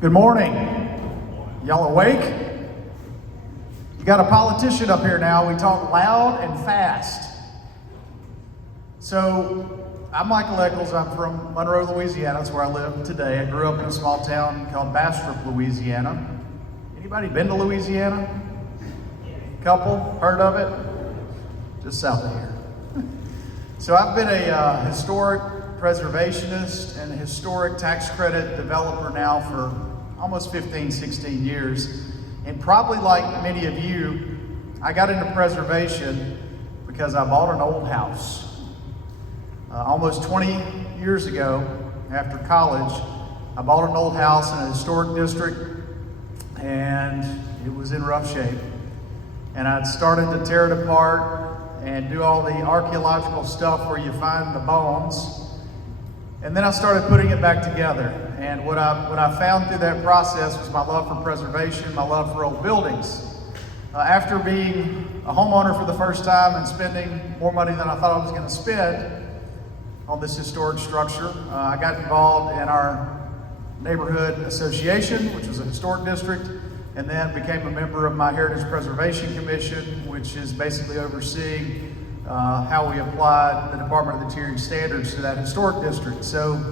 Good morning. Y'all awake? You got a politician up here now. We talk loud and fast. So, I'm Michael Echols. I'm from Monroe, Louisiana. That's where I live today. I grew up in a small town called Bastrop, Louisiana. Anybody been to Louisiana? Couple? Heard of it? Just south of here. So I've been a historic preservationist and a historic tax credit developer now for almost 15, 16 years. And probably like many of you, I got into preservation because I bought an old house. Almost 20 years ago, after college, I bought an old house in a historic district, and it was in rough shape. And I'd started to tear it apart and do all the archaeological stuff where you find the bones. And then I started putting it back together. And what I found through that process was my love for preservation, my love for old buildings. After being a homeowner for the first time and spending more money than I thought I was going to spend on this historic structure, I got involved in our neighborhood association, which was a historic district, and then became a member of my Heritage Preservation Commission, which is basically overseeing how we applied the Department of Interior standards to that historic district. So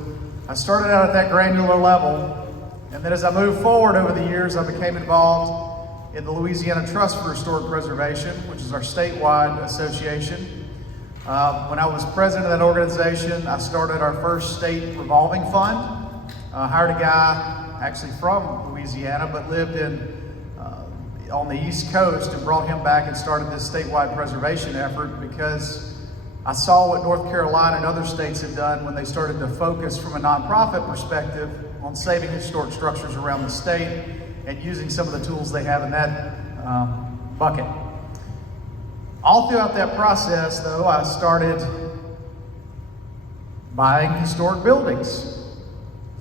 I started out at that granular level, and then as I moved forward over the years, I became involved in the Louisiana Trust for Historic Preservation, which is our statewide association. When I was president of that organization, I started our first state revolving fund. Hired a guy actually from Louisiana, but lived on the East Coast, and brought him back and started this statewide preservation effort because I saw what North Carolina and other states had done when they started to focus from a nonprofit perspective on saving historic structures around the state and using some of the tools they have in that bucket. All throughout that process, though, I started buying historic buildings.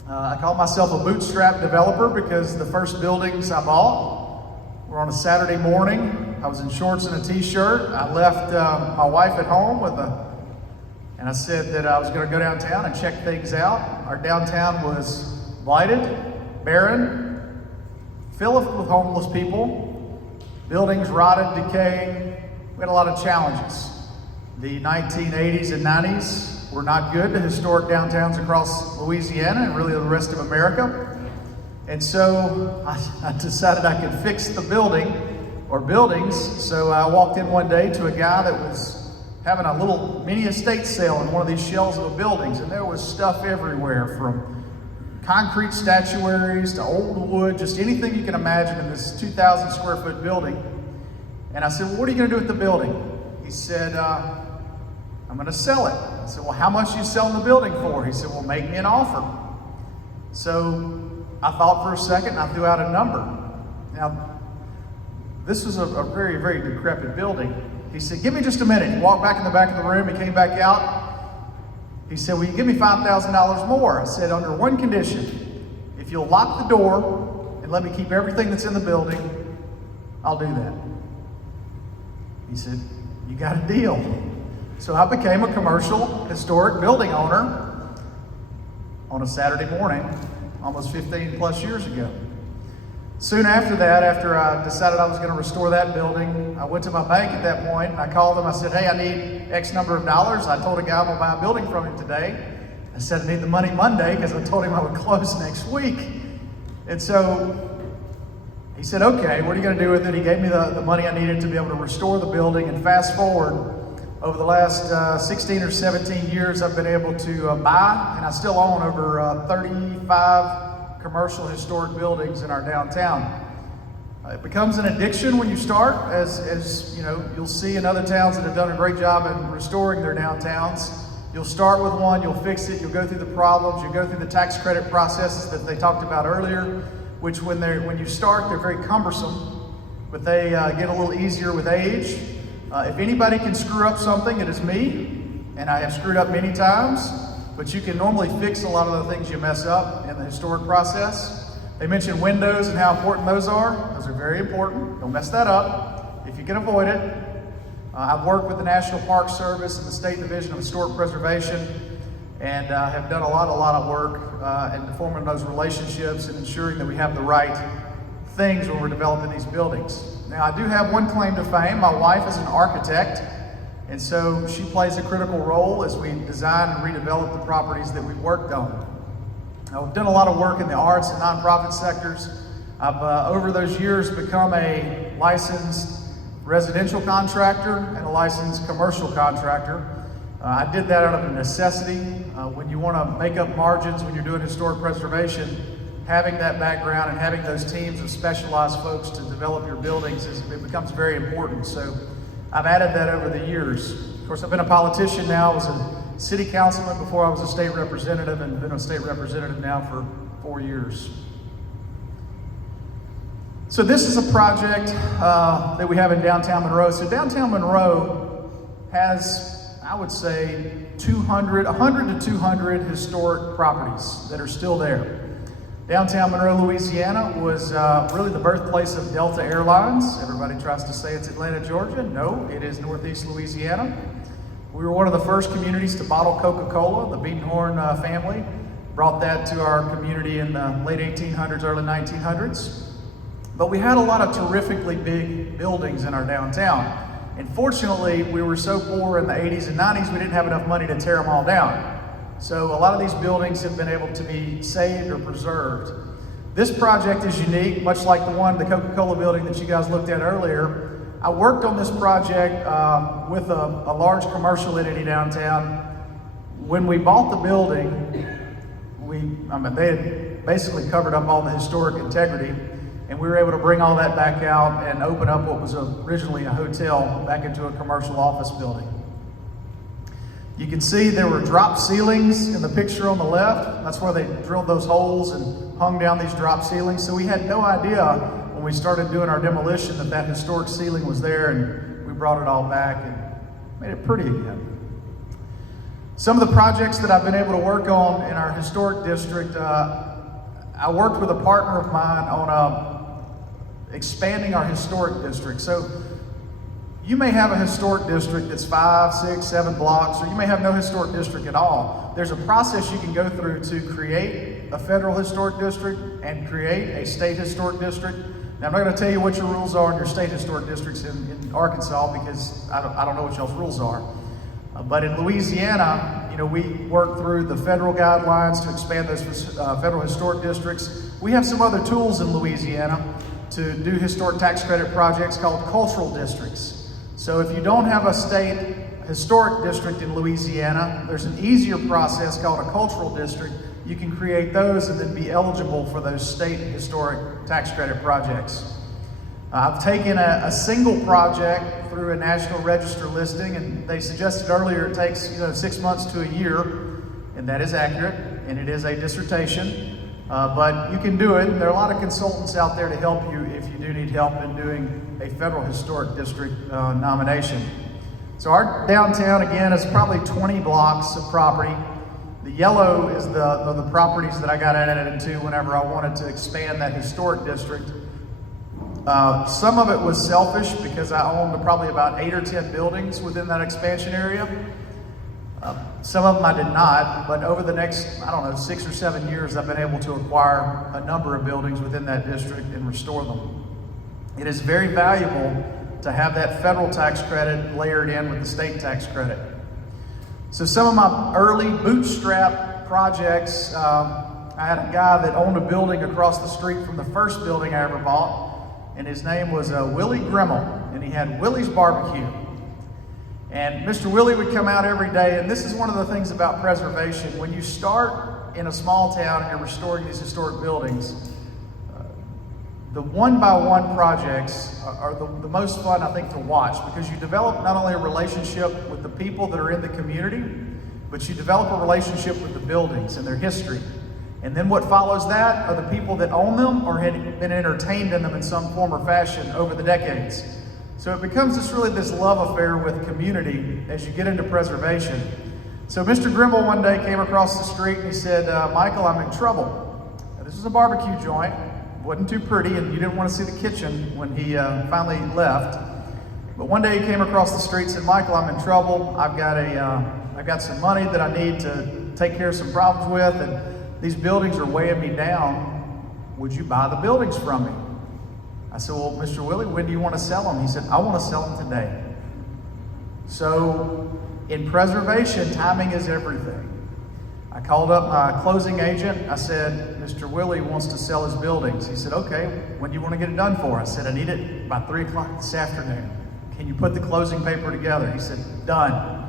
I call myself a bootstrap developer because the first buildings I bought were on a Saturday morning. I was in shorts and a t-shirt. I left my wife at home and I said that I was going to go downtown and check things out. Our downtown was blighted, barren, filled with homeless people, buildings rotted, decaying. We had a lot of challenges. The 1980s and 90s were not good to historic downtowns across Louisiana and really the rest of America. And so I decided I could fix the building or buildings. So I walked in one day to a guy that was having a little mini estate sale in one of these shells of buildings, and there was stuff everywhere from concrete statuaries to old wood, just anything you can imagine in this 2,000 square foot building. And I said, well, what are you going to do with the building? He said, I'm going to sell it. I said, well, how much are you selling the building for? He said, well, make me an offer. So I thought for a second, and I threw out a number. Now, this was a very, very decrepit building. He said, give me just a minute. He walked back in the back of the room. He came back out. He said, will you give me $5,000 more? I said, under one condition. If you'll lock the door and let me keep everything that's in the building, I'll do that. He said, you got a deal. So I became a commercial historic building owner on a Saturday morning, almost 15 plus years ago. Soon after that, after I decided I was going to restore that building, I went to my bank at that point and I called them. I said, hey, I need X number of dollars. I told a guy I'm going to buy a building from him today. I said, I need the money Monday because I told him I would close next week. And so he said, okay, what are you going to do with it? He gave me the money I needed to be able to restore the building. And fast forward, over the last 16 or 17 years, I've been able to buy, and I still own over 35 commercial historic buildings in our downtown. It becomes an addiction when you start, as you know, you'll see in other towns that have done a great job in restoring their downtowns. You'll start with one, you'll fix it, you'll go through the problems, you'll go through the tax credit processes that they talked about earlier, which when you start, they're very cumbersome, but they get a little easier with age. If anybody can screw up something, it is me, and I have screwed up many times, but you can normally fix a lot of the things you mess up in the historic process. They mentioned windows and how important those are. Those are very important. Don't mess that up if you can avoid it. I've worked with the National Park Service and the State Division of Historic Preservation, and have done a lot of work in forming those relationships and ensuring that we have the right things when we're developing these buildings. Now, I do have one claim to fame. My wife is an architect, and so she plays a critical role as we design and redevelop the properties that we've worked on. We've done a lot of work in the arts and nonprofit sectors. I've, over those years, become a licensed residential contractor and a licensed commercial contractor. I did that out of a necessity. When you want to make up margins when you're doing historic preservation, having that background and having those teams of specialized folks to develop your buildings, it becomes very important. So I've added that over the years. Of course, I've been a politician now. I was a city councilman before I was a state representative, and been a state representative now for 4 years. So this is a project that we have in downtown Monroe. So downtown Monroe has, I would say, 100 to 200 historic properties that are still there. Downtown Monroe, Louisiana was really the birthplace of Delta Airlines. Everybody tries to say it's Atlanta, Georgia. No, it is Northeast Louisiana. We were one of the first communities to bottle Coca-Cola. The Beatenhorn family brought that to our community in the late 1800s, early 1900s. But we had a lot of terrifically big buildings in our downtown. And fortunately, we were so poor in the 80s and 90s, we didn't have enough money to tear them all down. So a lot of these buildings have been able to be saved or preserved. This project is unique, much like the one, the Coca-Cola building that you guys looked at earlier. I worked on this project with a large commercial entity downtown. When we bought the building, they had basically covered up all the historic integrity, and we were able to bring all that back out and open up what was originally a hotel back into a commercial office building. You can see there were drop ceilings in the picture on the left. That's where they drilled those holes and hung down these drop ceilings. So we had no idea when we started doing our demolition that that historic ceiling was there, and we brought it all back and made it pretty again. Some of the projects that I've been able to work on in our historic district, I worked with a partner of mine on expanding our historic district. So you may have a historic district that's 5, 6, 7 blocks, or you may have no historic district at all. There's a process you can go through to create a federal historic district and create a state historic district. Now, I'm not going to tell you what your rules are in your state historic districts in Arkansas, because I don't know what y'all's rules are. But in Louisiana, we work through the federal guidelines to expand those federal historic districts. We have some other tools in Louisiana to do historic tax credit projects called cultural districts. So if you don't have a state historic district in Louisiana, there's an easier process called a cultural district. You can create those and then be eligible for those state historic tax credit projects. I've taken a single project through a National Register listing, and they suggested earlier it takes 6 months to a year, and that is accurate, and it is a dissertation, but you can do it. And there are a lot of consultants out there to help you if you do need help in doing a federal historic district nomination. So our downtown, again, is probably 20 blocks of property. The yellow is the properties that I got added into whenever I wanted to expand that historic district. Some of it was selfish because I owned probably about 8 or 10 buildings within that expansion area. Some of them I did not, but over the next, 6 or 7 years, I've been able to acquire a number of buildings within that district and restore them. It is very valuable to have that federal tax credit layered in with the state tax credit. So some of my early bootstrap projects, I had a guy that owned a building across the street from the first building I ever bought, and his name was Willie Grimmel, and he had Willie's Barbecue. And Mr. Willie would come out every day, and this is one of the things about preservation. When you start in a small town and you're restoring these historic buildings, the one-by-one projects are the most fun, I think, to watch, because you develop not only a relationship with the people that are in the community, but you develop a relationship with the buildings and their history. And then what follows that are the people that own them or had been entertained in them in some form or fashion over the decades. So it becomes this love affair with community as you get into preservation. So Mr. Grimble one day came across the street and he said, Michael, I'm in trouble. Now, this is a barbecue joint. Wasn't too pretty, and you didn't want to see the kitchen when he finally left. But one day he came across the street and said, Michael, I'm in trouble. I've got some money that I need to take care of some problems with, and these buildings are weighing me down. Would you buy the buildings from me? I said, well, Mr. Willie, when do you want to sell them? He said, I want to sell them today. So in preservation, timing is everything. I called up my closing agent. I said, Mr. Willie wants to sell his buildings. He said, okay, when do you want to get it done for? I said, I need it by 3 o'clock this afternoon. Can you put the closing paper together? He said, done.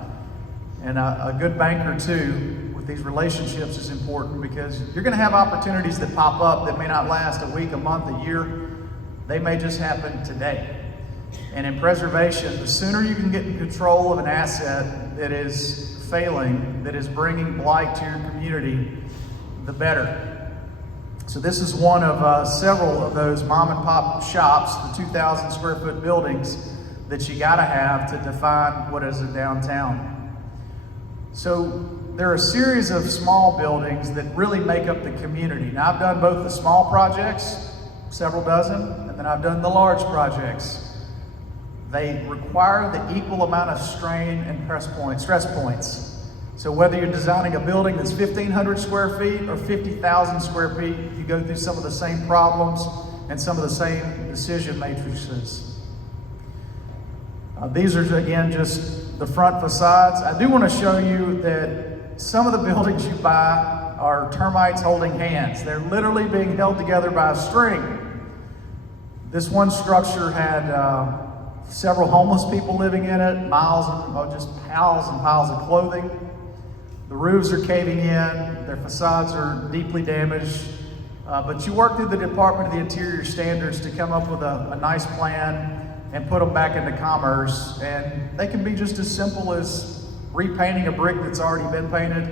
And a good banker too, with these relationships is important, because you're going to have opportunities that pop up that may not last a week, a month, a year. They may just happen today. And in preservation, the sooner you can get in control of an asset that is failing, that is bringing blight to your community, the better. So this is one of several of those mom and pop shops, the 2,000 square foot buildings that you gotta have to define what is a downtown. So there are a series of small buildings that really make up the community. Now I've done both the small projects, several dozen, and then I've done the large projects. They require the equal amount of strain and stress points. So whether you're designing a building that's 1,500 square feet or 50,000 square feet, you go through some of the same problems and some of the same decision matrices. These are, again, just the front facades. I do want to show you that some of the buildings you buy are termites holding hands. They're literally being held together by a string. This one structure had several homeless people living in it, just piles and piles of clothing. The roofs are caving in, their facades are deeply damaged, but you work through the Department of the Interior standards to come up with a nice plan and put them back into commerce. And they can be just as simple as repainting a brick that's already been painted.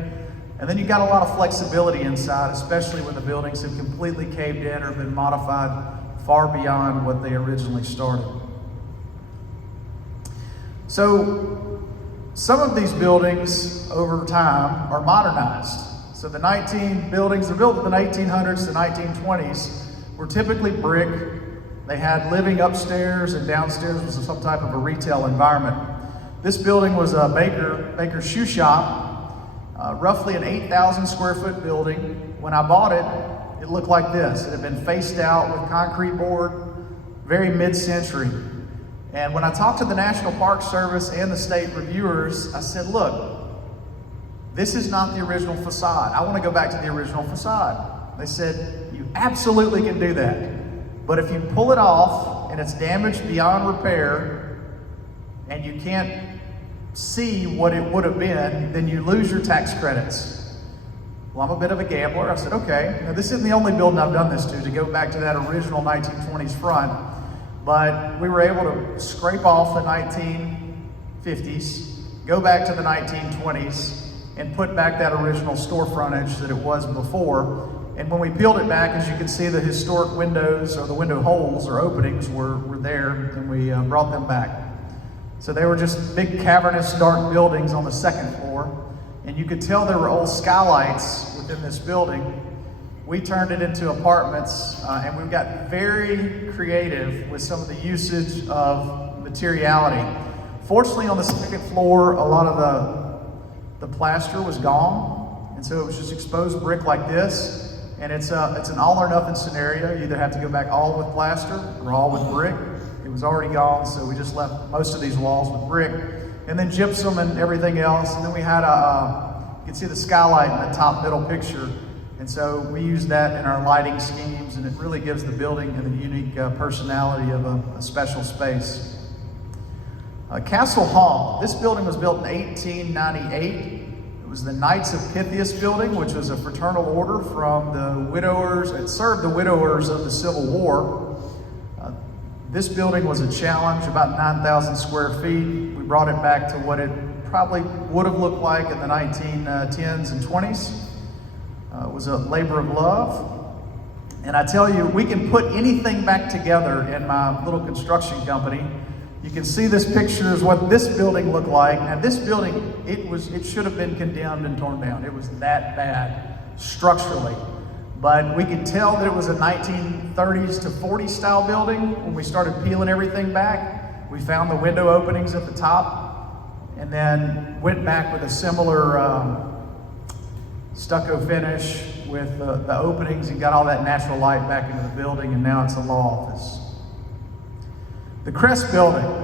And then you've got a lot of flexibility inside, especially when the buildings have completely caved in or been modified far beyond what they originally started. So some of these buildings over time are modernized. So the 19 buildings, they're built in the 1800s to 1920s, were typically brick. They had living upstairs, and downstairs was some type of a retail environment. This building was a Baker's shoe shop, roughly an 8,000 square foot building. When I bought it, it looked like this. It had been faced out with concrete board, very mid-century. And when I talked to the National Park Service and the state reviewers, I said, look, this is not the original facade. I want to go back to the original facade. They said, you absolutely can do that. But if you pull it off and it's damaged beyond repair and you can't see what it would have been, then you lose your tax credits. Well, I'm a bit of a gambler. I said, okay. Now, this isn't the only building I've done this to go back to that original 1920s front. But we were able to scrape off the 1950s, go back to the 1920s, and put back that original store frontage that it was before. And when we peeled it back, as you can see, the historic windows, or the window holes or openings were there, and we brought them back. So they were just big cavernous dark buildings on the second floor, and you could tell there were old skylights within this building. We turned it into apartments, and we got very creative with some of the usage of materiality. Fortunately, on the second floor, a lot of the plaster was gone, and so it was just exposed brick like this. And it's an all or nothing scenario. You either have to go back all with plaster or all with brick. It was already gone, so we just left most of these walls with brick, and then gypsum and everything else. And then we had you can see the skylight in the top middle picture. And so we use that in our lighting schemes, and it really gives the building and the unique personality of a special space. Castle Hall. This building was built in 1898. It was the Knights of Pythias building, which was a fraternal order from the widowers. It served the widowers of the Civil War. This building was a challenge, about 9,000 square feet. We brought it back to what it probably would have looked like in the 1910s and 20s. It was a labor of love. And I tell you, we can put anything back together in my little construction company. You can see this picture is what this building looked like. Now this building, it should have been condemned and torn down. It was that bad structurally. But we could tell that it was a 1930s to 40s style building when we started peeling everything back. We found the window openings at the top, and then went back with a similar stucco finish with the openings and got all that natural light back into the building, and now it's a law office. The Crest building.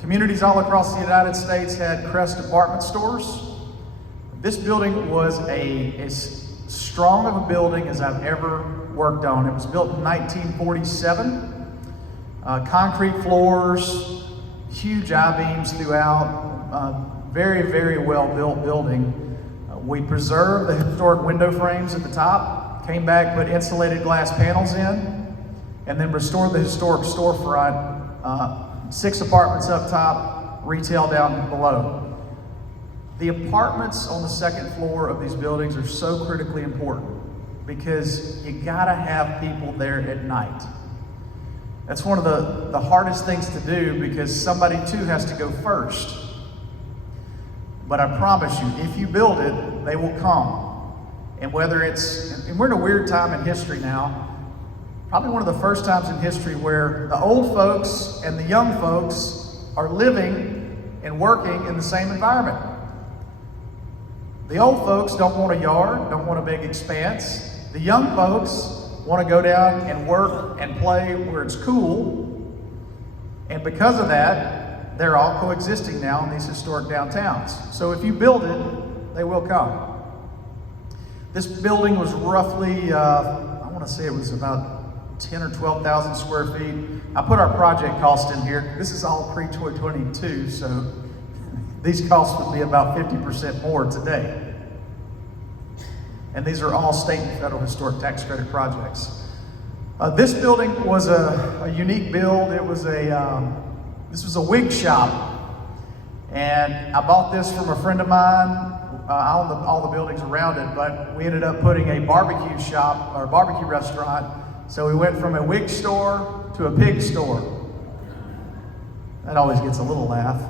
Communities all across the United States had Crest department stores. This building was as strong of a building as I've ever worked on. It was built in 1947. Concrete floors, huge I-beams throughout, very, very well-built building. We preserved the historic window frames at the top, came back, put insulated glass panels in, and then restored the historic storefront. 6 apartments up top, retail down below. The apartments on the second floor of these buildings are so critically important because you gotta have people there at night. That's one of the hardest things to do because somebody too has to go first. But I promise you, if you build it, they will come. And whether and we're in a weird time in history now, probably one of the first times in history where the old folks and the young folks are living and working in the same environment. The old folks don't want a yard, don't want a big expanse. The young folks want to go down and work and play where it's cool. And because of that, they're all coexisting now in these historic downtowns. So if you build it, they will come. This building was roughly, I want to say it was about 10 or 12,000 square feet. I put our project cost in here. This is all pre-2022, so these costs would be about 50% more today. And these are all state and federal historic tax credit projects. This building was a unique build. It was this was a wig shop. And I bought this from a friend of mine. I own all the buildings around it, but we ended up putting a barbecue shop or barbecue restaurant. So we went from a wig store to a pig store. That always gets a little laugh.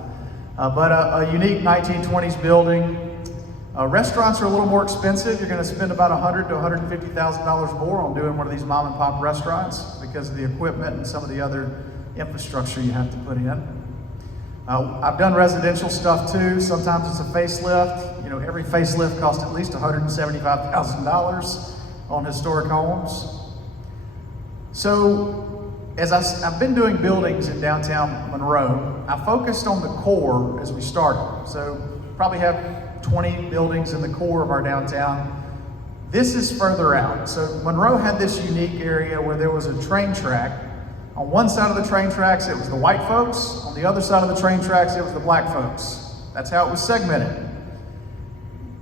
But a unique 1920s building. Restaurants are a little more expensive. You're going to spend about $100,000 to $150,000 more on doing one of these mom and pop restaurants because of the equipment and some of the other infrastructure you have to put in. I've done residential stuff too. Sometimes it's a facelift. You know, every facelift costs at least $175,000 on historic homes. So, as I've been doing buildings in downtown Monroe, I focused on the core as we started. So, probably have 20 buildings in the core of our downtown. This is further out. So, Monroe had this unique area where there was a train track. On one side of the train tracks, it was the white folks. On the other side of the train tracks, it was the black folks. That's how it was segmented.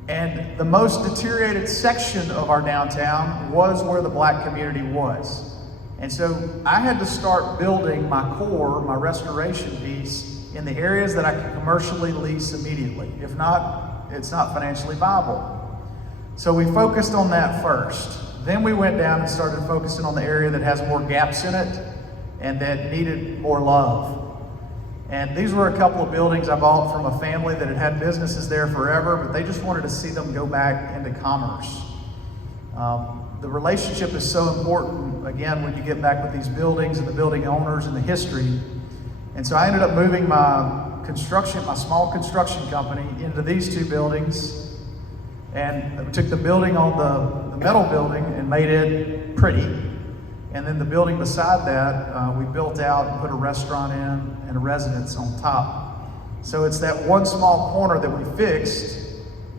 And the most deteriorated section of our downtown was where the black community was. And so I had to start building my core, my restoration piece, in the areas that I could commercially lease immediately. If not, it's not financially viable. So we focused on that first. Then we went down and started focusing on the area that has more gaps in it and that needed more love. And these were a couple of buildings I bought from a family that had had businesses there forever, but they just wanted to see them go back into commerce. The relationship is so important, again, when you get back with these buildings and the building owners and the history. And so I ended up moving my small construction company into these two buildings. And we took the building on the metal building and made it pretty. And then the building beside that, we built out and put a restaurant in and a residence on top. So it's that one small corner that we fixed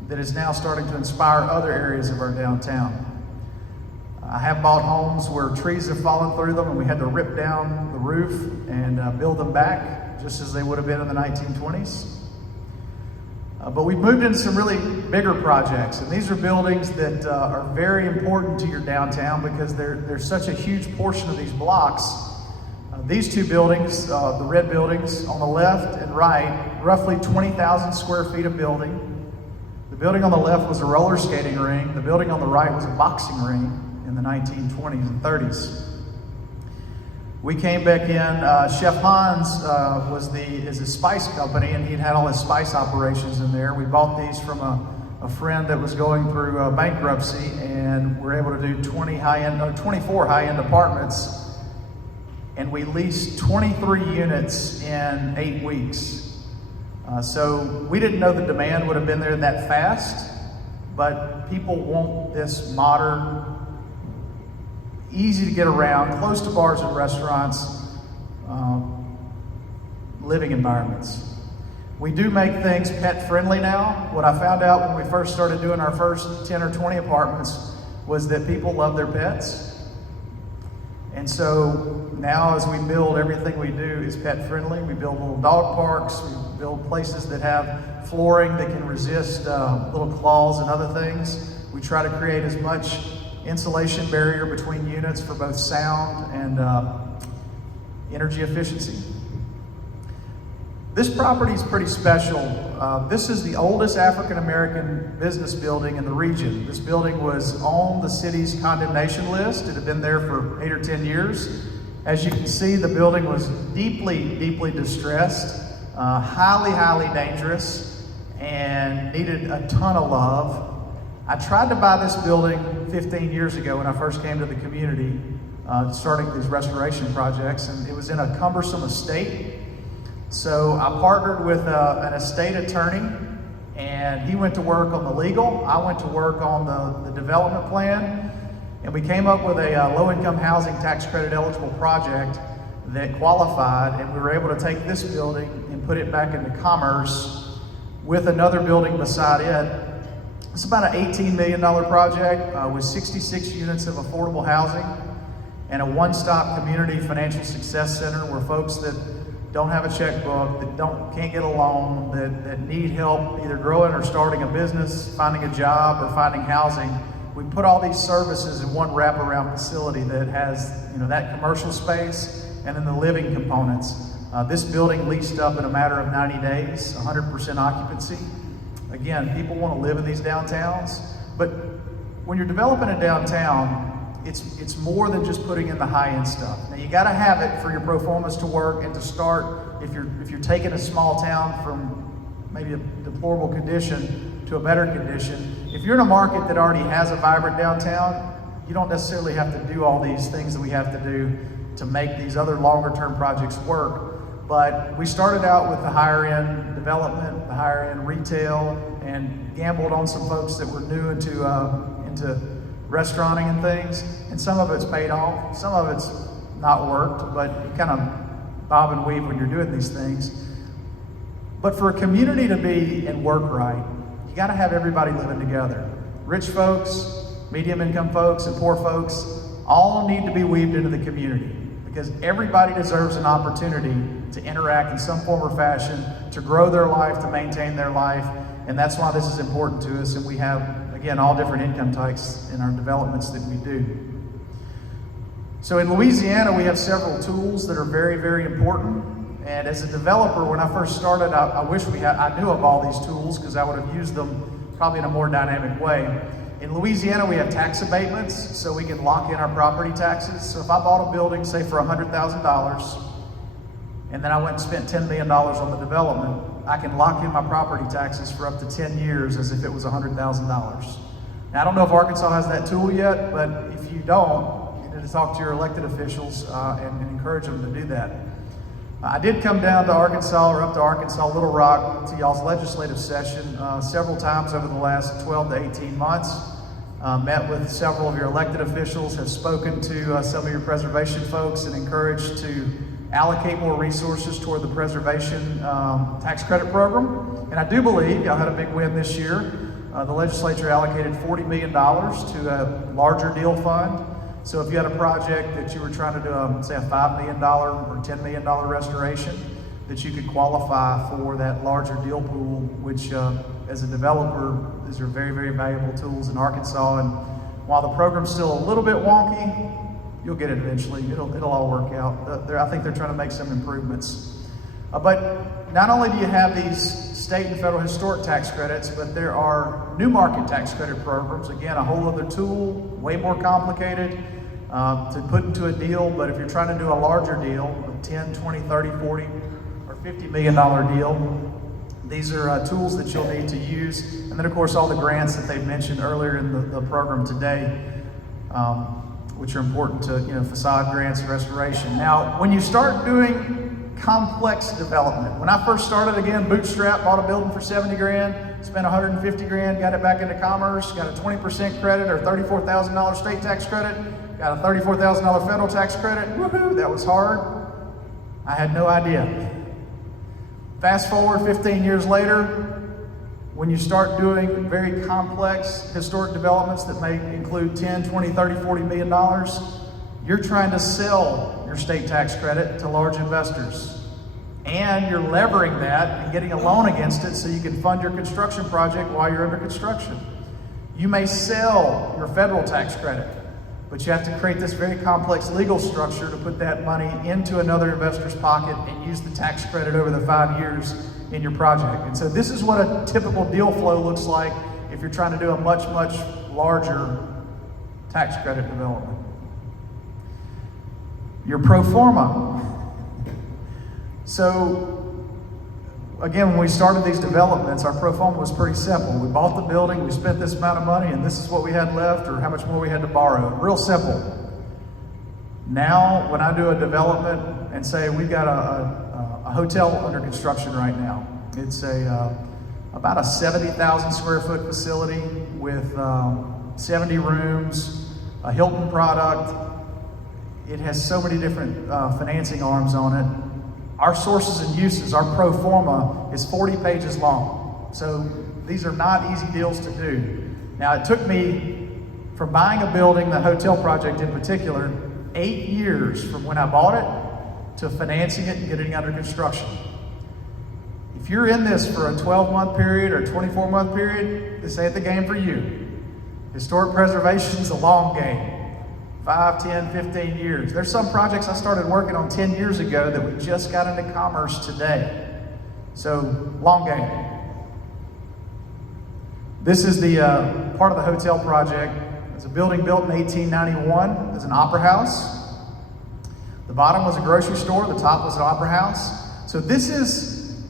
that is now starting to inspire other areas of our downtown. I have bought homes where trees have fallen through them and we had to rip down the roof and build them back just as they would have been in the 1920s. But we've moved into some really bigger projects, and these are buildings that are very important to your downtown because there's such a huge portion of these blocks. These two buildings, the red buildings on the left and right, roughly 20,000 square feet of building. The building on the left was a roller skating ring. The building on the right was a boxing ring in the 1920s and 30s. We came back in, Chef Hans is a spice company, and he'd had all his spice operations in there. We bought these from a friend that was going through bankruptcy, and we're able to do 24 high-end apartments, and we leased 23 units in 8 weeks. So we didn't know the demand would have been there that fast, but people want this modern, easy to get around, close to bars and restaurants, living environments. We do make things pet friendly now. What I found out when we first started doing our first 10 or 20 apartments was that people love their pets. And so now as we build, everything we do is pet friendly. We build little dog parks, we build places that have flooring that can resist little claws and other things. We try to create as much insulation barrier between units for both sound and energy efficiency. This property is pretty special. This is the oldest African-American business building in the region. This building was on the city's condemnation list. It had been there for 8 or 10 years. As you can see, the building was deeply, deeply distressed, highly dangerous, and needed a ton of love. I tried to buy this building 15 years ago when I first came to the community, starting these restoration projects, and it was in a cumbersome estate. So I partnered with an estate attorney, and he went to work on the legal. I went to work on the development plan, and we came up with a low-income housing tax credit eligible project that qualified, and we were able to take this building and put it back into commerce with another building beside it. It's about an $18 million project with 66 units of affordable housing and a one-stop community financial success center where folks that don't have a checkbook, that can't get a loan, that need help either growing or starting a business, finding a job, or finding housing. We put all these services in one wraparound facility that has, that commercial space and then the living components. This building leased up in a matter of 90 days, 100% occupancy. Again, people want to live in these downtowns, but when you're developing a downtown, it's more than just putting in the high-end stuff. Now you got to have it for your pro formas to work and to start. If you're taking a small town from maybe a deplorable condition to a better condition, if you're in a market that already has a vibrant downtown, you don't necessarily have to do all these things that we have to do to make these other longer-term projects work. But we started out with the higher-end development, the higher-end retail, and gambled on some folks that were new into restauranting and things, and some of it's paid off, some of it's not worked, but you kind of bob and weave when you're doing these things. But for a community to be and work right, you got to have everybody living together. Rich folks, medium income folks, and poor folks all need to be weaved into the community, because everybody deserves an opportunity to interact in some form or fashion, to grow their life, to maintain their life, and that's why this is important to us. And we have, again, all different income types in our developments that we do. So in Louisiana, we have several tools that are very, very important. And as a developer, when I first started, I wish I knew of all these tools, because I would have used them probably in a more dynamic way. In Louisiana, we have tax abatements, so we can lock in our property taxes. So if I bought a building, say for $100,000, and then I went and spent $10 million on the development, I can lock in my property taxes for up to 10 years as if it was $100,000. Now, I don't know if Arkansas has that tool yet, but if you don't, you need to talk to your elected officials and encourage them to do that. I did come down to Arkansas, or up to Arkansas, Little Rock, to y'all's legislative session several times over the last 12 to 18 months. Met with several of your elected officials, have spoken to some of your preservation folks, and encouraged to allocate more resources toward the preservation tax credit program. And I do believe y'all had a big win this year. The legislature allocated $40 million to a larger deal fund. So if you had a project that you were trying to do, say a $5 million or $10 million restoration, that you could qualify for that larger deal pool, which as a developer, these are very, very valuable tools in Arkansas. And while the program's still a little bit wonky, you'll get it eventually. It'll all work out. I think they're trying to make some improvements. But not only do you have these state and federal historic tax credits, but there are new market tax credit programs. Again, a whole other tool, way more complicated to put into a deal. But if you're trying to do a larger deal, a 10, 20, 30, 40, or $50 million deal, these are tools that you'll need to use. And then, of course, all the grants that they've mentioned earlier in the program today, which are important to, facade grants and restoration. Now, when you start doing complex development. When I first started, again, bootstrap, bought a building for 70 grand, spent 150 grand, got it back into commerce, got a 20% credit or $34,000 state tax credit, got a $34,000 federal tax credit. Woohoo, that was hard. I had no idea. Fast forward 15 years later, when you start doing very complex historic developments that may include 10, 20, 30, 40 million dollars, you're trying to sell your state tax credit to large investors. And you're levering that and getting a loan against it so you can fund your construction project while you're under construction. You may sell your federal tax credit, but you have to create this very complex legal structure to put that money into another investor's pocket and use the tax credit over the 5 years in your project. And so this is what a typical deal flow looks like if you're trying to do a much, much larger tax credit development. Your pro forma. So again, when we started these developments, our pro forma was pretty simple. We bought the building, we spent this amount of money, and this is what we had left, or how much more we had to borrow. Real simple. Now, when I do a development and say we've got a hotel under construction right now, it's about a 70,000 square foot facility with 70 rooms, a Hilton product. It has so many different financing arms on it. Our sources and uses, our pro forma, is 40 pages long. So these are not easy deals to do. Now, it took me, from buying a building, the hotel project in particular, 8 years from when I bought it to financing it and getting it under construction. If you're in this for a 12-month period or 24-month period, this ain't the game for you. Historic preservation is a long game. 5, 10, 15 years. There's some projects I started working on 10 years ago that we just got into commerce today. So, long game. This is the part of the hotel project. It's a building built in 1891. It's an opera house. The bottom was a grocery store. The top was an opera house. So this is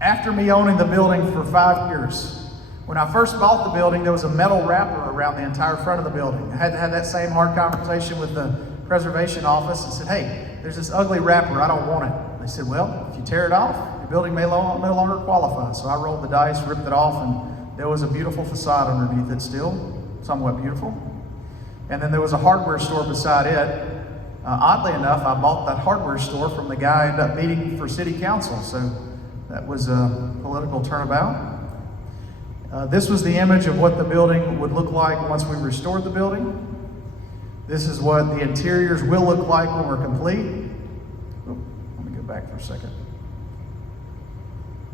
after me owning the building for 5 years. When I first bought the building, there was a metal wrapper around the entire front of the building. I had to have that same hard conversation with the preservation office and said, hey, there's this ugly wrapper, I don't want it. They said, well, if you tear it off, your building may no longer qualify. So I rolled the dice, ripped it off, and there was a beautiful facade underneath it still, somewhat beautiful. And then there was a hardware store beside it. Oddly enough, I bought that hardware store from the guy I ended up meeting for city council. So that was a political turnabout. This was the image of what the building would look like once we restored the building. This is what the interiors will look like when we're complete. Oh, let me go back for a second.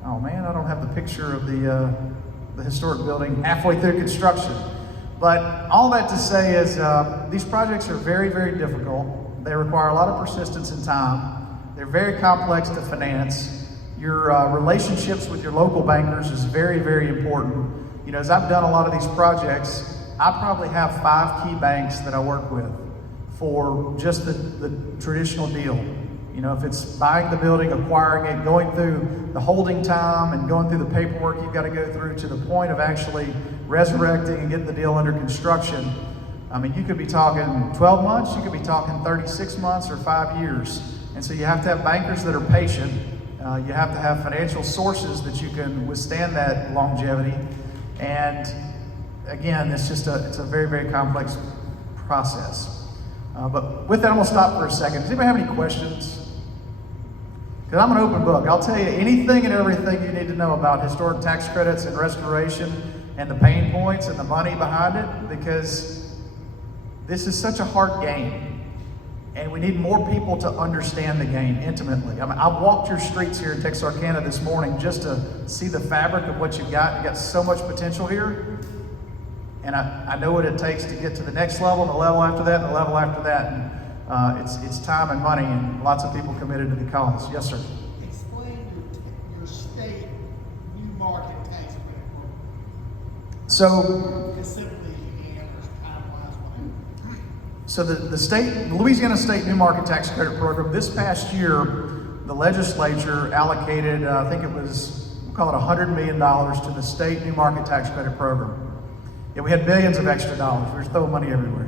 Oh man, I don't have the picture of the historic building halfway through construction. But all that to say is these projects are very, very difficult. They require a lot of persistence and time. They're very complex to finance. Your relationships with your local bankers is very, very important. You know, as I've done a lot of these projects, I probably have 5 key banks that I work with for just the traditional deal. You know, if it's buying the building, acquiring it, going through the holding time and going through the paperwork you've got to go through to the point of actually resurrecting and getting the deal under construction. I mean, you could be talking 12 months, you could be talking 36 months or 5 years. And so you have to have bankers that are patient. You have to have financial sources that you can withstand that longevity. And again, it's a very, very complex process. But with that, I'm gonna stop for a second. Does anybody have any questions? Because I'm an open book. I'll tell you anything and everything you need to know about historic tax credits and restoration and the pain points and the money behind it, because this is such a hard game. And we need more people to understand the game intimately. I mean, I've walked your streets here in Texarkana this morning just to see the fabric of what you've got. You've got so much potential here. And I know what it takes to get to the next level, and the level after that, and the level after that. And it's time and money, and lots of people committed to the cause. Yes, sir. Explain your state new market tax credit program. So, So the Louisiana State New Market Tax Credit Program, this past year, the legislature allocated, I think it was, we'll call it $100 million to the State New Market Tax Credit Program. Yeah, we had billions of extra dollars. We were throwing money everywhere.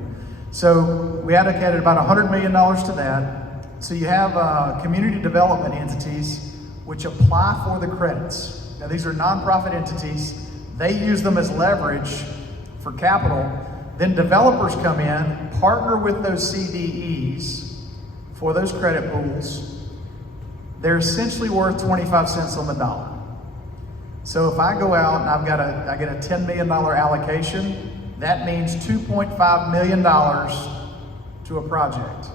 So we allocated about $100 million to that. So you have community development entities which apply for the credits. Now these are nonprofit entities. They use them as leverage for capital. Then developers come in, partner with those CDEs for those credit pools. They're essentially worth 25 cents on the dollar. So if I go out and I get a $10 million allocation, that means $2.5 million to a project.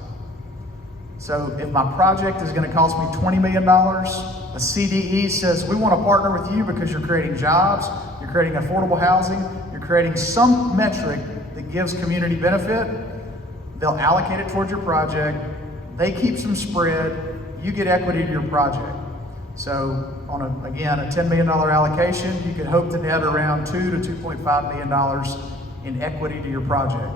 So if my project is going to cost me $20 million, a CDE says, we want to partner with you because you're creating jobs, you're creating affordable housing, you're creating some metric that gives community benefit. They'll allocate it towards your project. They keep some spread. You get equity to your project. So on again, a $10 million allocation, you could hope to net around $2 to $2.5 million in equity to your project.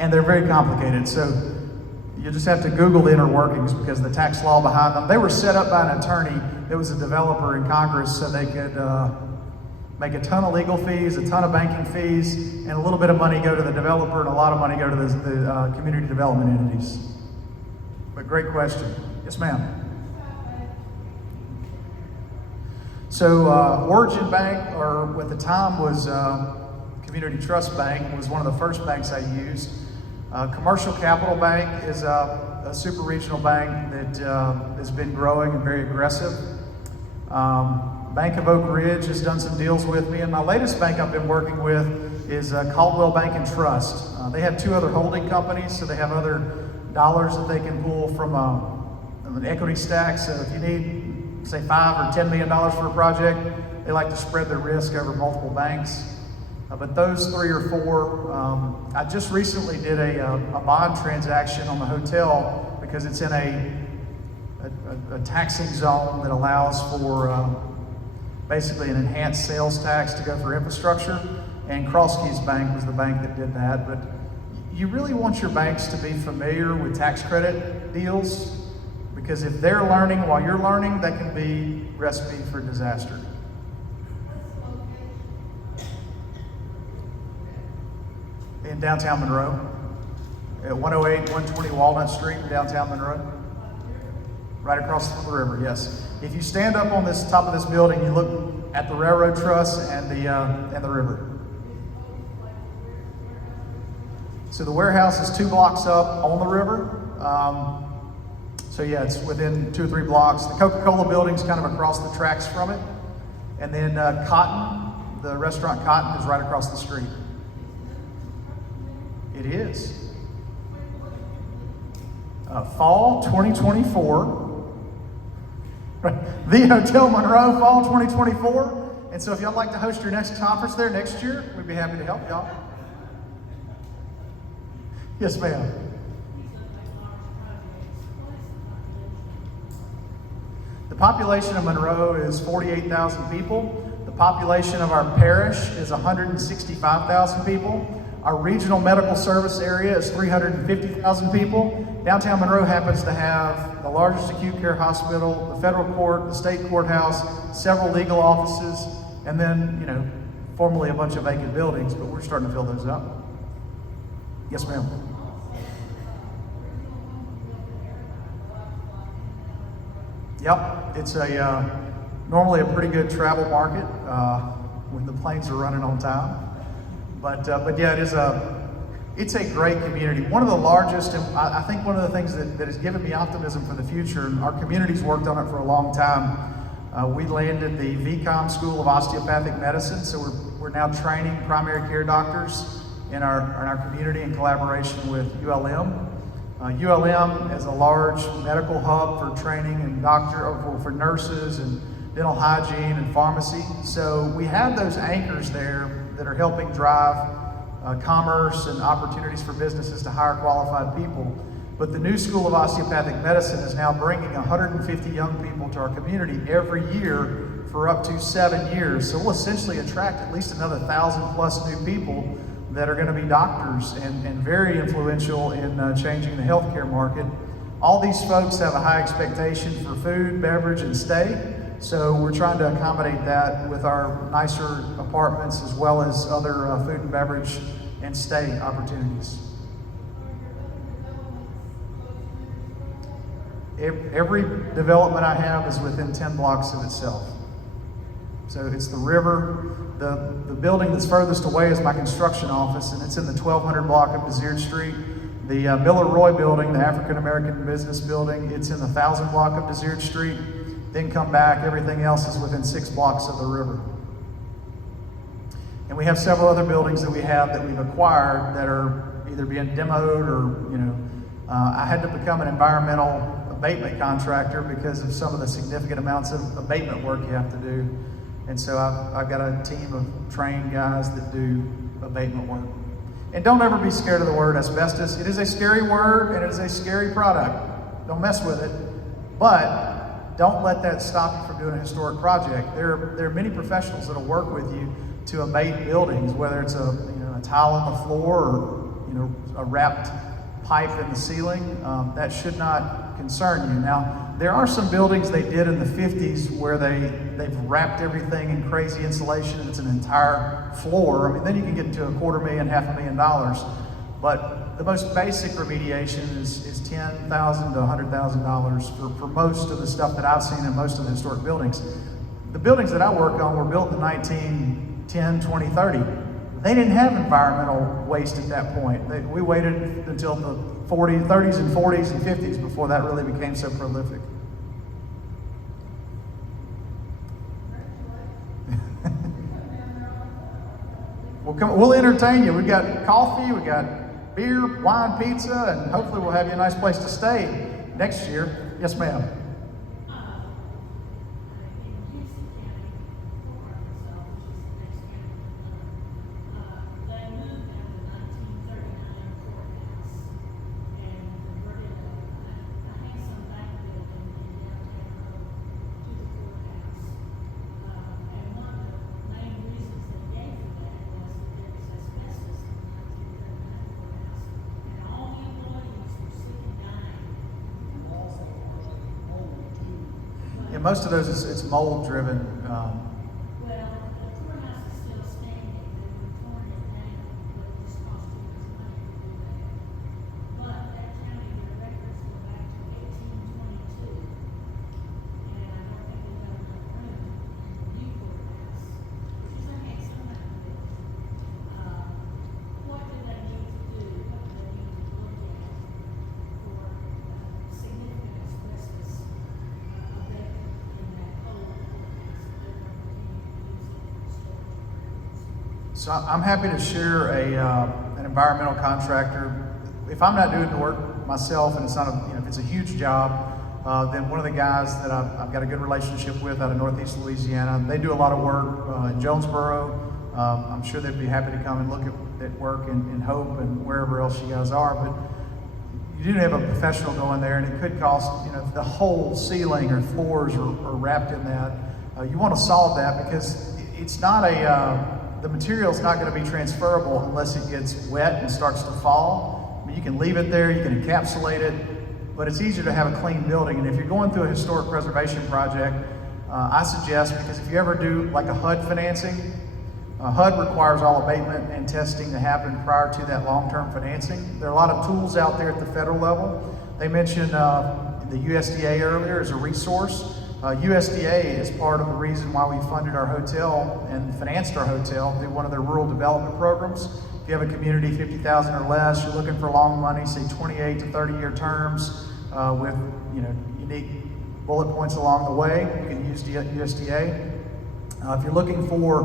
And they're very complicated. So you just have to Google the inner workings because the tax law behind them. They were set up by an attorney that was a developer in Congress so they could make a ton of legal fees, a ton of banking fees, and a little bit of money go to the developer and a lot of money go to the community development entities. But great question. Yes, ma'am. So Origin Bank, or what at the time was Community Trust Bank, was one of the first banks I used. Commercial Capital Bank is a super regional bank that has been growing and very aggressive. Bank of Oak Ridge has done some deals with me, and my latest bank I've been working with is Caldwell Bank and Trust. They have two other holding companies, so they have other dollars that they can pull from an equity stack. So if you need, say, $5 or $10 million for a project, they like to spread the risk over multiple banks. But those three or four, I just recently did a bond transaction on the hotel because it's in a taxing zone that allows for basically an enhanced sales tax to go for infrastructure. And Cross Keys Bank was the bank that did that. But you really want your banks to be familiar with tax credit deals because if they're learning while you're learning, that can be recipe for disaster. In downtown Monroe, at 108, 120 Walnut Street in downtown Monroe. Right across the river, yes. If you stand up on this top of this building, you look at the railroad truss and the river. So the warehouse is 2 blocks up on the river. So yeah, it's within 2 or 3 blocks. The Coca-Cola building's kind of across the tracks from it. And then Cotton, the restaurant Cotton, is right across the street. It is. Fall 2024. The Hotel Monroe, fall 2024. And so if y'all like to host your next conference there next year, we'd be happy to help y'all. Yes, ma'am. The population of Monroe is 48,000 people. The population of our parish is 165,000 people. Our regional medical service area is 350,000 people. Downtown Monroe happens to have the largest acute care hospital, the federal court, the state courthouse, several legal offices, and then, formerly a bunch of vacant buildings, but we're starting to fill those up. Yes, ma'am. Yep, it's normally a pretty good travel market when the planes are running on time. But yeah, it's a great community. One of the largest, and I think one of the things that has given me optimism for the future, and our community's worked on it for a long time. We landed the VCOM School of Osteopathic Medicine, so we're now training primary care doctors in our community in collaboration with ULM. ULM is a large medical hub for training and for nurses and dental hygiene and pharmacy. So we have those anchors there that are helping drive commerce and opportunities for businesses to hire qualified people. But the new School of Osteopathic Medicine is now bringing 150 young people to our community every year for up to 7 years. So we'll essentially attract at least another 1,000 plus new people that are going to be doctors and very influential in changing the healthcare market. All these folks have a high expectation for food, beverage, and stay. So we're trying to accommodate that with our nicer apartments as well as other food and beverage and stay opportunities. Every development I have is within 10 blocks of itself. So it's the river. The building that's furthest away is my construction office, and it's in the 1200 block of Desert Street. The Miller Roy building, the African American business building, it's in the 1000 block of Desert Street. Then come back, everything else is within 6 blocks of the river. And we have several other buildings that we have that we've acquired that are either being demoed or, I had to become an environmental abatement contractor because of some of the significant amounts of abatement work you have to do. And so I've got a team of trained guys that do abatement work. And don't ever be scared of the word asbestos. It is a scary word and it is a scary product. Don't mess with it. But don't let that stop you from doing a historic project. There are many professionals that'll work with you to abate buildings, whether it's a tile on the floor or a wrapped pipe in the ceiling. That should not concern you. Now, there are some buildings they did in the 50s where they've wrapped everything in crazy insulation and it's an entire floor. I mean, then you can get into $250,000, $500,000. But the most basic remediation is $10,000 to $100,000 for most of the stuff that I've seen in most of the historic buildings. The buildings that I work on were built in 1910, 20, 30. They didn't have environmental waste at that point. We waited until the 30s and 40s and 50s before that really became so prolific. We'll entertain you. We've got coffee, we've got beer, wine, pizza, and hopefully we'll have you a nice place to stay next year. Yes, ma'am. Yeah, most of those it's mold driven. Well, the courthouse is still standing. They were torn it down, but it just cost too much money to do that. But that county, their records go back to 1822. And I don't think they've got enough room in the new courthouse, which is a handsome outfit. What do they need to do? What do they need to look at for significant asbestos abatement in that old courthouse that they're going to continue to use it for storage purposes? So I'm happy to share an environmental contractor. If I'm not doing the work myself, and it's not if it's a huge job, then one of the guys that I've got a good relationship with out of Northeast Louisiana, they do a lot of work in Jonesboro. I'm sure they'd be happy to come and look at work in Hope and wherever else you guys are. But you do have a professional going there, and it could cost, if the whole ceiling or floors are wrapped in that. You want to solve that because it's not the material's not going to be transferable unless it gets wet and starts to fall. I mean, you can leave it there, you can encapsulate it, but it's easier to have a clean building. And if you're going through a historic preservation project, I suggest, because if you ever do like a HUD financing, HUD requires all abatement and testing to happen prior to that long-term financing. There are a lot of tools out there at the federal level. They mentioned the USDA earlier as a resource. USDA is part of the reason why we funded our hotel and financed our hotel through one of their rural development programs. If you have a community 50,000 or less, you're looking for long money, say 28 to 30-year terms with unique bullet points along the way, you can use USDA. If you're looking for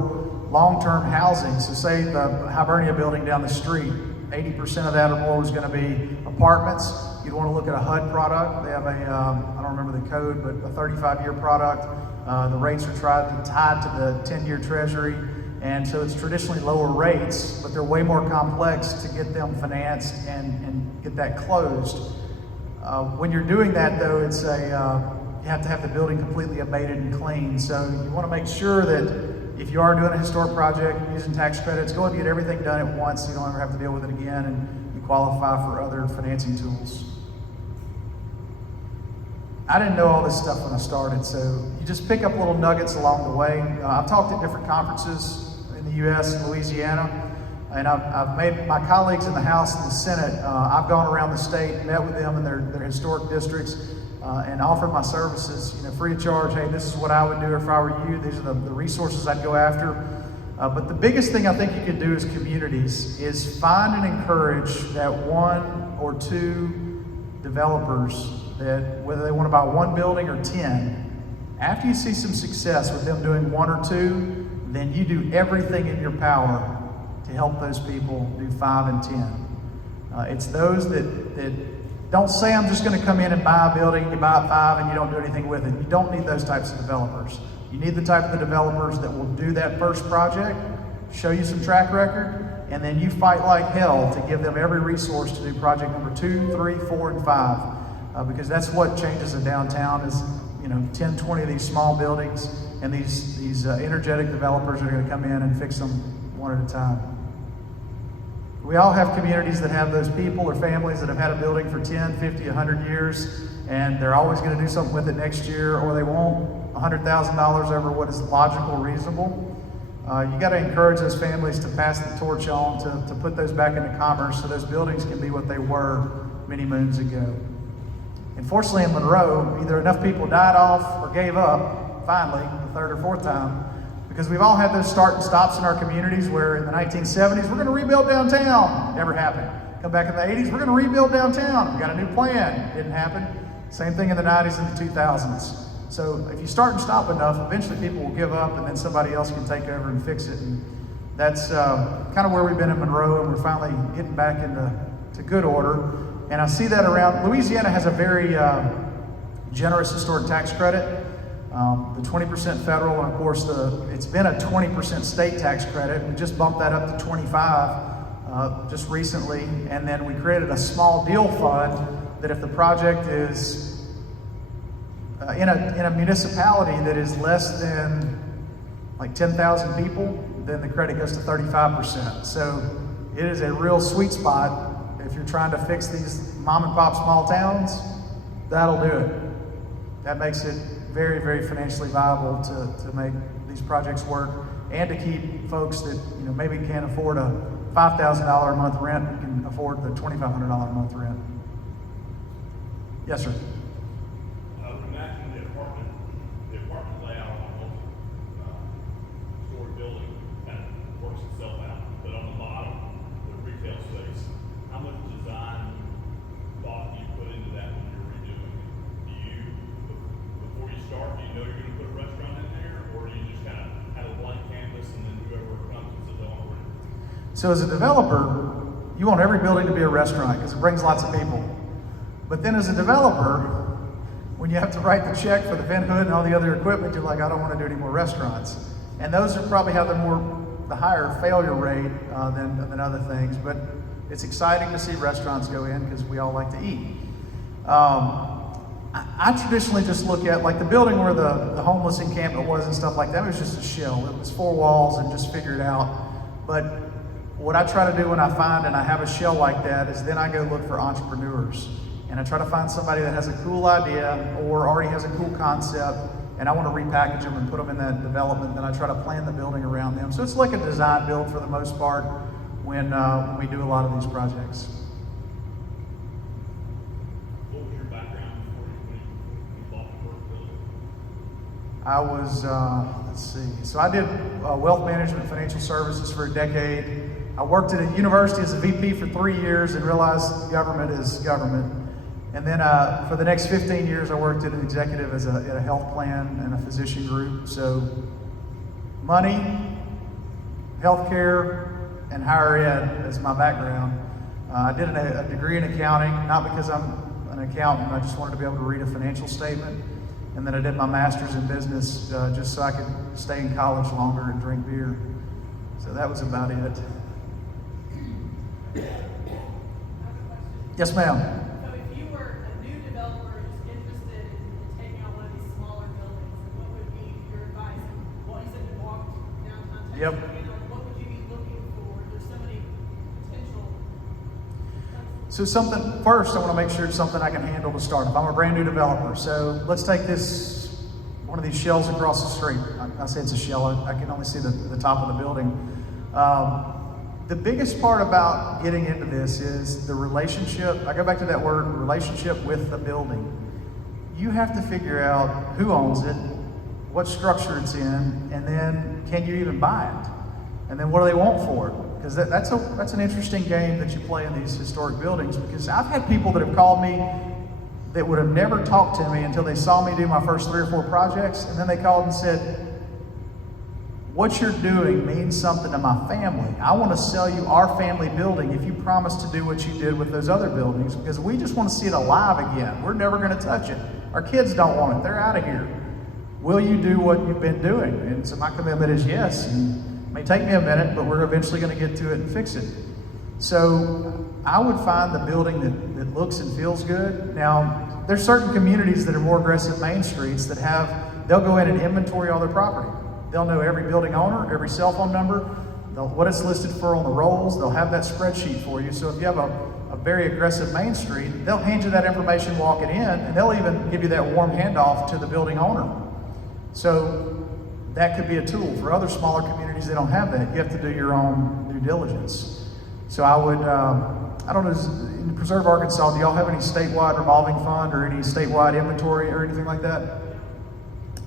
long-term housing, so say the Hibernia building down the street, 80% of that or more was going to be apartments. You'd want to look at a HUD product. They have I don't remember the code, but a 35-year product. The rates are tied to the 10-year treasury, and so it's traditionally lower rates, but they're way more complex to get them financed and get that closed. When you're doing that, though, it's you have to have the building completely abated and clean. So you want to make sure that if you are doing a historic project using tax credits, go and get everything done at once so you don't ever have to deal with it again, and you qualify for other financing tools. I didn't know all this stuff when I started, so you just pick up little nuggets along the way. I've talked at different conferences in the U.S. and Louisiana, And I've made my colleagues in the House and the Senate, I've gone around the state, met with them in their historic districts, and offered my services, free of charge. Hey, this is what I would do if I were you. These are the resources I'd go after. But the biggest thing I think you could do as communities is find and encourage that 1 or 2 developers that, whether they want to buy 1 building or 10, after you see some success with them doing 1 or 2, then you do everything in your power to help those people do 5 and 10. It's those that don't say, I'm just going to come in and buy a building, you buy it 5 and you don't do anything with it. You don't need those types of developers. You need the type of the developers that will do that first project, show you some track record, and then you fight like hell to give them every resource to do project number 2, 3, 4, and 5. Because that's what changes a downtown is, 10, 20 of these small buildings, and these energetic developers are going to come in and fix them one at a time. We all have communities that have those people or families that have had a building for 10, 50, 100 years, and they're always going to do something with it next year, or they won't. $100,000 over what is logical, reasonable. You got to encourage those families to pass the torch on, to put those back into commerce so those buildings can be what they were many moons ago. Unfortunately, in Monroe, either enough people died off or gave up, finally, the 3rd or 4th time, because we've all had those start and stops in our communities where in the 1970s, we're going to rebuild downtown. Never happened. Come back in the 80s, we're going to rebuild downtown. We got a new plan. Didn't happen. Same thing in the 90s and the 2000s. So if you start and stop enough, eventually people will give up and then somebody else can take over and fix it. And that's kind of where we've been in Monroe, and we're finally getting back into good order. And I see that around. Louisiana has a very generous historic tax credit. The 20% federal, and of course it's been a 20% state tax credit. We just bumped that up to 25 just recently, and then we created a small deal fund that if the project is in a municipality that is less than like 10,000 people, then the credit goes to 35%. So it is a real sweet spot if you're trying to fix these mom and pop small towns. That'll do it. That makes it very, very financially viable to make these projects work, and to keep folks that maybe can't afford a $5,000 a month rent but can afford the $2,500 a month rent. Yes, sir. Imagine the apartment layout on a multi-story building kind of works itself out, but on the bottom, the retail space, how much design thought do you put into that when you're redoing it? Do you, before you start, do you know you're going to put a restaurant in there, or do you just kind of have a blank canvas and then whoever comes and says, oh, we're in? So as a developer, you want every building to be a restaurant because it brings lots of people. But then as a developer, when you have to write the check for the vent hood and all the other equipment, you're like, I don't want to do any more restaurants. And those are probably have the higher failure rate than other things. But it's exciting to see restaurants go in because we all like to eat. I traditionally just look at like the building where the homeless encampment was and stuff like that. It was just a shell. It was 4 walls and just figure it out. But what I try to do when I find and I have a shell like that is then I go look for entrepreneurs. And I try to find somebody that has a cool idea or already has a cool concept, and I want to repackage them and put them in that development. Then I try to plan the building around them. So it's like a design build for the most part when we do a lot of these projects. What was your background before you bought the first building? I was, let's see. So I did wealth management, financial services for a decade. I worked at a university as a VP for 3 years and realized government is government. And then for the next 15 years, I worked as an executive at a health plan and a physician group. So money, healthcare, and higher ed is my background. I did a degree in accounting, not because I'm an accountant. I just wanted to be able to read a financial statement. And then I did my master's in business just so I could stay in college longer and drink beer. So that was about it. Yes, ma'am. Yep. What would you be looking for? There's so many potential. So something, first I want to make sure it's something I can handle to start. If I'm a brand new developer, so let's take one of these shells across the street. I say it's a shell, I can only see the top of the building. The biggest part about getting into this is the relationship. I go back to that word, relationship with the building. You have to figure out who owns it, what structure it's in, and then can you even buy it? And then what do they want for it? Because that's an interesting game that you play in these historic buildings, because I've had people that have called me that would have never talked to me until they saw me do my first 3 or 4 projects, and then they called and said, what you're doing means something to my family. I want to sell you our family building if you promise to do what you did with those other buildings, because we just want to see it alive again. We're never going to touch it. Our kids don't want it. They're out of here. Will you do what you've been doing? And so my commitment is yes. And it may take me a minute, but we're eventually going to get to it and fix it. So I would find the building that looks and feels good. Now, there's certain communities that are more aggressive main streets that they'll go in and inventory all their property. They'll know every building owner, every cell phone number, what it's listed for on the rolls. They'll have that spreadsheet for you. So if you have a very aggressive main street, they'll hand you that information walking in, and they'll even give you that warm handoff to the building owner. So that could be a tool. For other smaller communities, they don't have that. You have to do your own due diligence. So I would, I don't know, in Preserve Arkansas, do y'all have any statewide revolving fund or any statewide inventory or anything like that?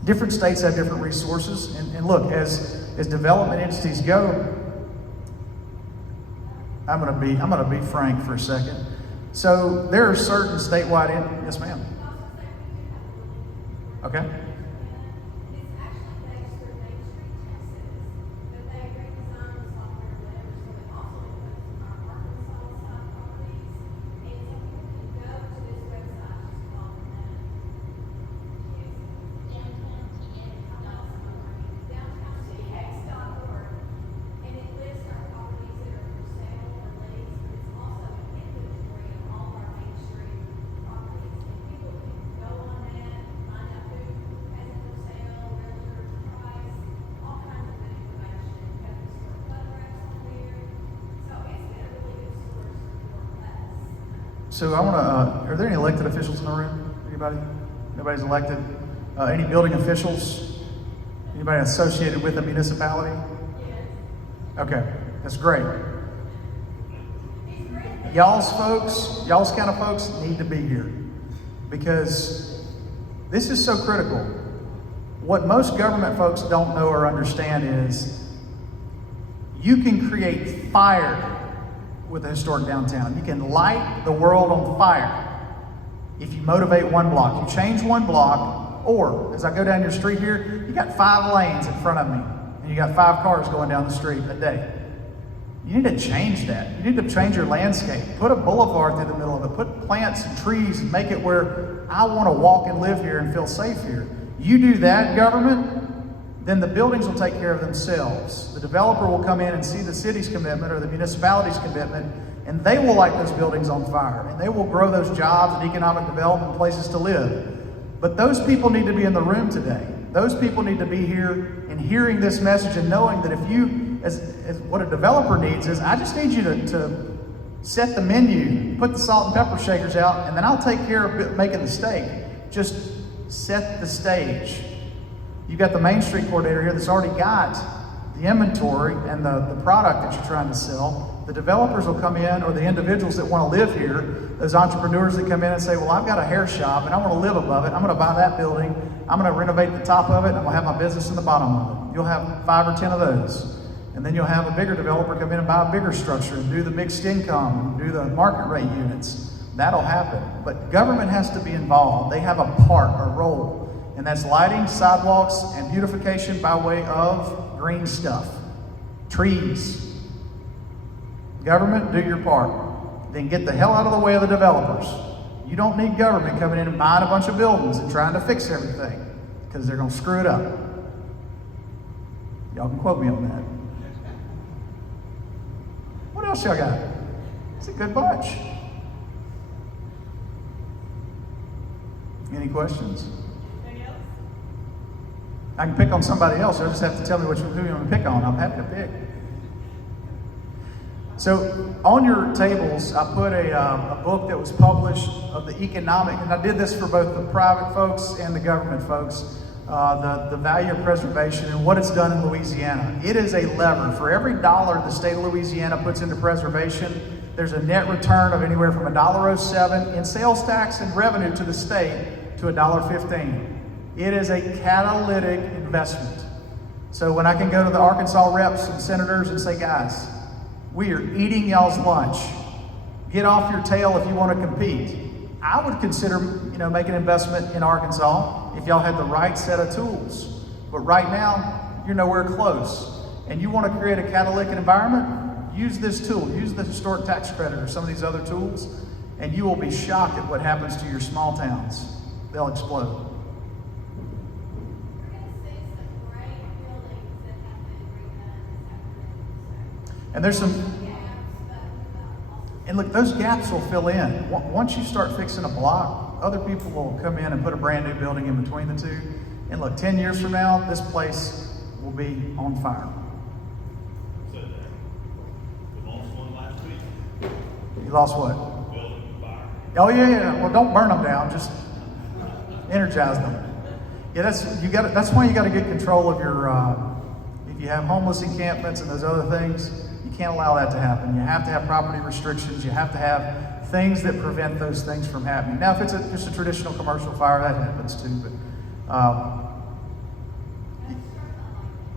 Different states have different resources. And look, as development entities go, I'm gonna be frank for a second. So there are certain statewide, yes ma'am. Okay. It's actually based through Main Street, Texas, but they redesigned the software or whatever, so it also includes our Arkansas side properties. And so people can go to this website, just call it that. DowntownTX.org. And it lists our properties that are for sale or lease, but it's also an inventory of all of our Main Street properties. And people can go on that, find out who has it for sale, realtor, price, all kinds of good information. We have historic photographs on there. So it's been a really good source for us. So I want to, are there any elected officials in the room? Anybody? Nobody's elected? Any building officials? Anybody associated with a municipality? Okay, that's great. Y'all's kind of folks need to be here, because this is so critical. What most government folks don't know or understand is you can create fire with a historic downtown. You can light the world on fire if you motivate one block. You change one block, or as I go down your street here, you got 5 lanes in front of me, and you got 5 cars going down the street a day. You need to change that. You need to change your landscape. Put a boulevard through the middle of it. Put plants and trees and make it where I want to walk and live here and feel safe here. You do that, government, then the buildings will take care of themselves. The developer will come in and see the city's commitment or the municipality's commitment, and they will light those buildings on fire, and they will grow those jobs and economic development and places to live. But those people need to be in the room today. Those people need to be here and hearing this message and knowing that if you, as what a developer needs is, I just need you to set the menu, put the salt and pepper shakers out, and then I'll take care of making the steak. Just set the stage. You've got the Main Street coordinator here that's already got the inventory and the product that you're trying to sell. The developers will come in, or the individuals that want to live here, those entrepreneurs that come in and say, well, I've got a hair shop and I want to live above it. I'm going to buy that building. I'm going to renovate the top of it, and I'm going to have my business in the bottom of it. You'll have 5 or 10 of those. And then you'll have a bigger developer come in and buy a bigger structure and do the mixed income and do the market rate units. That'll happen. But government has to be involved. They have a part, a role. And that's lighting, sidewalks, and beautification by way of green stuff. Trees. Government, do your part. Then get the hell out of the way of the developers. You don't need government coming in and buying a bunch of buildings and trying to fix everything, because they're going to screw it up. Y'all can quote me on that. What else y'all got? It's a good bunch. Any questions? Anything else? I can pick on somebody else. You'll just have to tell me who you want to pick on. I'm happy to pick. So on your tables, I put a book that was published of the economic, and I did this for both the private folks and the government folks, the value of preservation and what it's done in Louisiana. It is a lever. For every dollar the state of Louisiana puts into preservation, there's a net return of anywhere from $1.07 in sales tax and revenue to the state to $1.15. It is a catalytic investment. So when I can go to the Arkansas reps and senators and say, guys, we are eating y'all's lunch. Get off your tail if you want to compete. I would consider, make an investment in Arkansas if y'all had the right set of tools. But right now, you're nowhere close. And you want to create a catalytic environment? Use this tool. Use the historic tax credit or some of these other tools, and you will be shocked at what happens to your small towns. They'll explode. We're gonna see some great buildings that have been redone this afternoon, And there's some, so. Yeah, also. and look, those gaps will fill in. Once you start fixing a block, other people will come in and put a brand new building in between the two. And look, 10 years from now, this place will be on fire. Said that. We lost one last week. You lost what? Building fire. Oh yeah. Well, don't burn them down. Just energize them. Yeah, that's why you got to get control of your. If you have homeless encampments and those other things, you can't allow that to happen. You have to have property restrictions. You have to have things that prevent those things from happening. Now, if it's just a traditional commercial fire, that happens too. But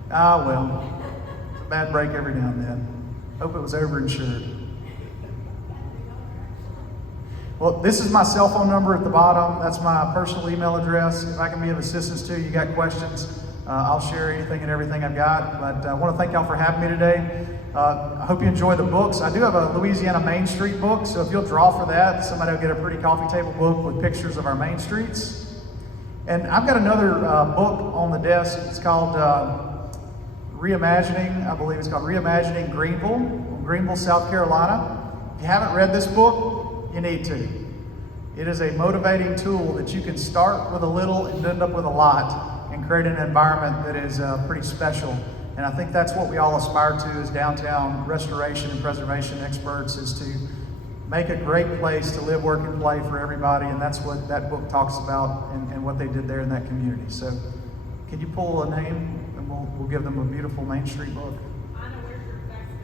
well, it's a bad break every now and then. Hope it was overinsured. Well, this is my cell phone number at the bottom. That's my personal email address. If I can be of assistance to you, you got questions, I'll share anything and everything I've got. But I want to thank y'all for having me today. I hope you enjoy the books. I do have a Louisiana Main Street book, so if you'll draw for that, somebody will get a pretty coffee table book with pictures of our main streets. And I've got another book on the desk. It's called Reimagining, I believe it's called Reimagining Greenville, South Carolina. If you haven't read this book, you need to. It is a motivating tool that you can start with a little and end up with a lot and create an environment that is pretty special. And I think that's what we all aspire to as downtown restoration and preservation experts, is to make a great place to live, work, and play for everybody. And that's what that book talks about and what they did there in that community. So can you pull a name and we'll give them a beautiful Main Street book? I know where's your vaccine.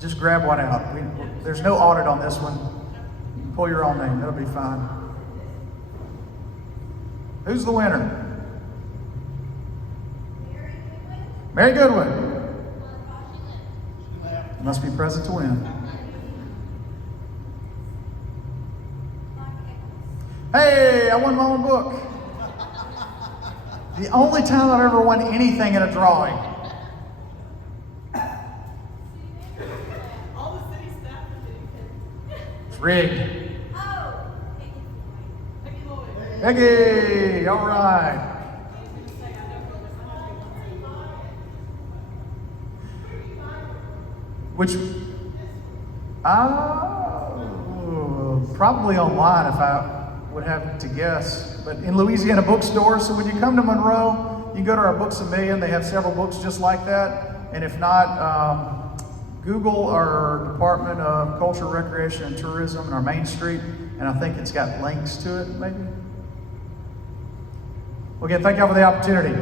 Just grab one out. There's no audit on this one. You can pull your own name. That'll be fine. Who's the winner? Mary Goodwin. Must be present to win. Hey, I won my own book. The only time I've ever won anything in a drawing. All the city staff are doing It's rigged. Oh, Peggy Lloyd. Peggy, all right. Which, probably online if I would have to guess, but in Louisiana bookstores. So when you come to Monroe, you go to our Books A Million. They have several books just like that. And if not, Google our Department of Culture, Recreation, and Tourism and our Main Street, and I think it's got links to it, maybe. Well, again, thank y'all for the opportunity.